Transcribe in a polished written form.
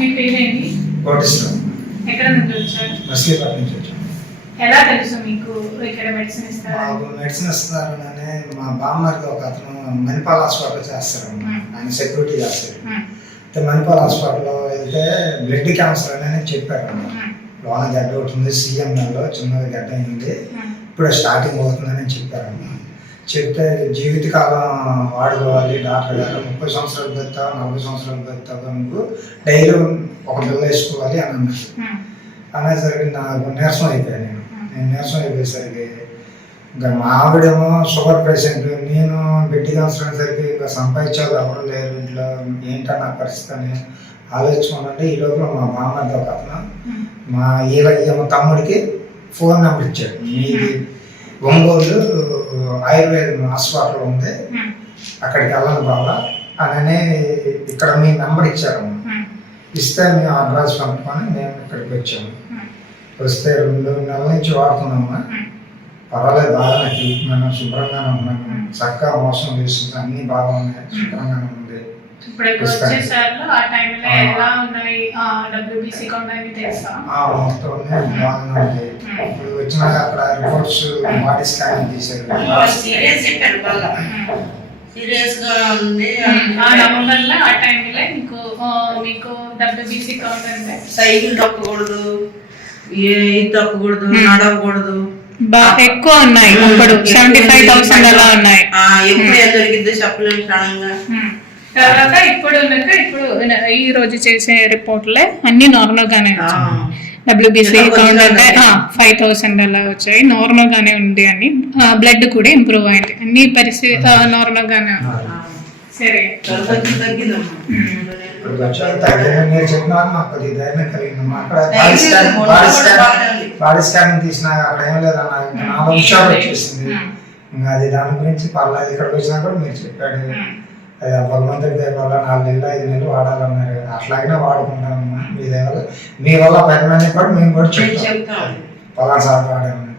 మీ పేరేంటి? కోటిస్తాం. ఎక్కడ నుంచి వచ్చారు? మసీపట్నం నుంచి వచ్చాం. ఎలా తెలుసు మీకు ఇక్కడ మెడిసిన్ ఇస్తారు? మాకు మెడిసిన్ ఇస్తున్నారని మా బామ్మర్ది ఒక అతను మణిపాల్ హాస్పిటల్ చేస్తారు. ఆయన సెక్యూరిటీ చేస్తారు. అయితే మణిపాల్ హాస్పిటల్లో వెళ్తే బ్లడ్ క్యాన్సర్ అని చెప్పారు. లోన గడ్డ ఒకటి ఉంది, CML చిన్నది గడ్డ అయింది, ఇప్పుడు స్టార్టింగ్ అవుతుందని చెప్పారన్న. చెప్తే జీవితకాలం వాడుకోవాలి డాక్టర్ గారు, 30 సంవత్సరాలు బతుకుతావు, 40 సంవత్సరాలు బతుకుతావు, నువ్వు డైలీ ఒక బిల్ల వేసుకోవాలి అని అన్నారు. అనేసరికి నాకు నీరసం అయిపోయాను. నేను నీరసం అయిపోయేసరికి ఇంకా మా ఆవిడేమో షుగర్ పేషెంట్, నేను బిడ్డ అవసరమేసరికి ఇంకా సంపాదించాలి ఎవరు లేరు ఇంట్లో, ఏంటో నా పరిస్థితి అని ఆలోచించుకుంటే ఈ లోపల మా బామ్మర్ది ఒక అతను మా తమ్ముడికి ఫోన్ నెంబర్ ఇచ్చాడు. మీది ఒంగోలు ఆయుర్వేద హాస్పిటల్ ఉంది, అక్కడికి వెళ్ళాలి బాబా అని ఇక్కడ మీ నెంబర్ ఇచ్చారు. ఇస్తే మేము అడ్రస్ పంపుకొని మేము ఇక్కడికి వచ్చాము. వస్తే 2 నెలల నుంచి వాడుతున్నామా, పర్వాలేదు, బాగా ట్రీట్మెంట్, శుభ్రంగానే ఉన్నాను, చక్కగా మోసం చేస్తుంది, అన్నీ బాగున్నాయి, శుభ్రంగానే ఉంది. మొత్తం బాగుంది. ఇప్పుడు వచ్చినాక అక్కడ రిపోర్ట్స్ బాడీ స్కానింగ్ తీశారు. సైకిల్ తొక్కకూడదు, తొక్కకూడదు, నడవకూడదు, ఎక్కువ ఉన్నాయి. ఇప్పుడు 75,000 అలా ఉన్నాయి. ఎప్పుడు దొరికింది చెప్పలేని క్షణంగా. తర్వాత ఇప్పుడు ఈ రోజు చేసే రిపోర్ట్లే అన్ని నార్మల్ గానే వచ్చాయి. WBC కౌంట్ అంటే 5,000 అలా వచ్చాయి, నార్మల్ గానే ఉంది అని. బ్లడ్ కూడా ఇంప్రూవ్ అయింది, అన్ని పరిస్థితి నార్మల్ గానే ఉంది. సరే బాడీ స్కానింగ్ తీసినా అక్కడ ఏం లేదన్న, 4 నిమిషాలు వచ్చేసింది. ఇంకా అది దాని గురించి పర్లేదు, ఇక్కడికి వచ్చినా కూడా మీరు చెప్పాడు అది భగవంతుడి దయ వల్ల 4 నెలలు 5 నెలలు వాడాలన్నారు. అట్లాగనే వాడుకుంటామమ్మా, మీ వల్ల 10 మంది కూడా మేము కూడా చెప్తాం పలానా సార్ వాడామని.